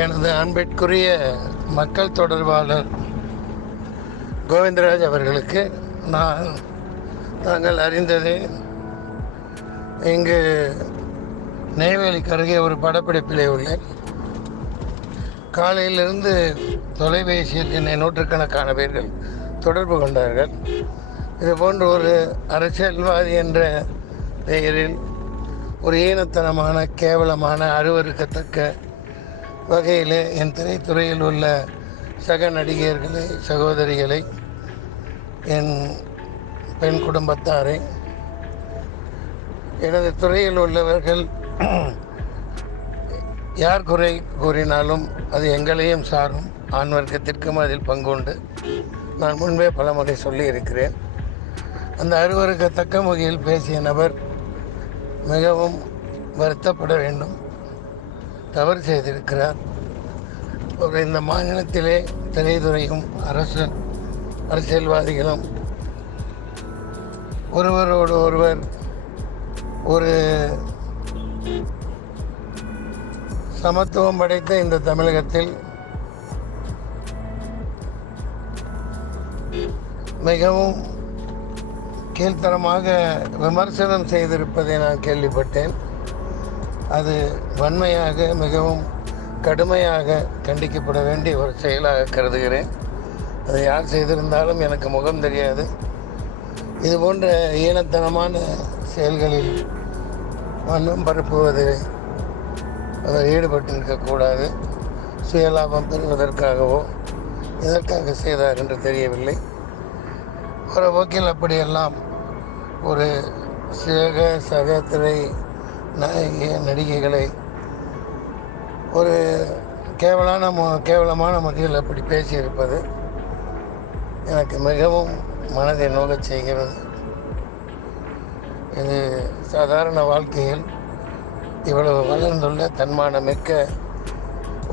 எனது அன்பிற்குரிய மக்கள் தொடர்பாளர் கோவிந்தராஜ் அவர்களுக்கு தாங்கள் அறிந்ததே, இங்கு நெய்வேலிக்கு அருகே ஒரு படப்பிடிப்பிலே உள்ளேன். காலையிலிருந்து தொலைபேசியில் என்னை நூற்றுக்கணக்கான பேர்கள் தொடர்பு கொண்டார்கள். இதுபோன்ற ஒரு அரசியல்வாதி என்ற பெயரில் ஒரு ஈனத்தனமான, கேவலமான, அருவருக்கத்தக்க வகையில் என் திரைத்துறையில் உள்ள சக நடிகர்களை, சகோதரிகளை, என் பெண் குடும்பத்தாரை, எனது துறையில் உள்ளவர்கள் யார் குறை கூறினாலும் அது எங்களையும் சாரும். ஆண் வர்க்கத்திற்கும் அதில் பங்குண்டு. நான் முன்பே பலமுறை சொல்லி இருக்கிறேன். அந்த அருவருக்கத்தக்க வகையில் பேசிய நபர் மிகவும் வருத்தப்பட வேண்டும். தவறு செய்திருக்கிறார். இந்த மாநிலத்திலே திரைத்துறையும் அரசியல்வாதிகளும் ஒருவரோடு ஒருவர் ஒரு சமத்துவம் படைத்த இந்த தமிழகத்தில் மிகவும் கீழ்த்தரமாக விமர்சனம் செய்திருப்பதை நான் கேள்விப்பட்டேன். அது வன்மையாக, மிகவும் கடுமையாக கண்டிக்கப்பட வேண்டிய ஒரு செயலாக கருதுகிறேன். அதை யார் செய்திருந்தாலும் எனக்கு முகம் தெரியாது. இது போன்ற ஈனத்தனமான செயல்களில் வண்ணம் பரப்புவது அவர் ஈடுபட்டிருக்கக்கூடாது. சுயலாபம் பெறுவதற்காகவோ எதற்காக செய்தார் என்று தெரியவில்லை. ஒரு போக்கில் அப்படியெல்லாம் ஒரு சக திரை நடிகைகளை ஒரு கேவலமான முறையில் அப்படி பேசியிருப்பது எனக்கு மிகவும் மனதை நோகச் செய்கிறது. இது சாதாரண வாழ்க்கையில் இவ்வளவு வளர்ந்துள்ள தன்மானமிக்க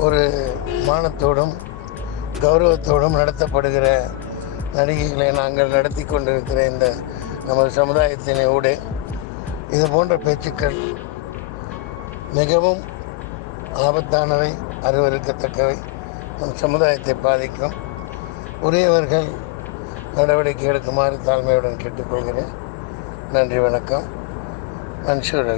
ஒரு மானத்தோடும் கௌரவத்தோடும் நடத்தப்படுகிற நடிகைகளை நாங்கள் நடத்தி கொண்டிருக்கிற இந்த நமது சமுதாயத்தினை ஊடே இது போன்ற பேச்சுக்கள் மிகவும் ஆபத்தானவை, அருவருக்கத்தக்கவை, நம் சமுதாயத்தை பாதிக்கும். உரியவர்கள் நடவடிக்கை எடுக்குமாறு தாழ்மையுடன் கேட்டுக்கொள்கிறேன். நன்றி, வணக்கம். மன்சூர்.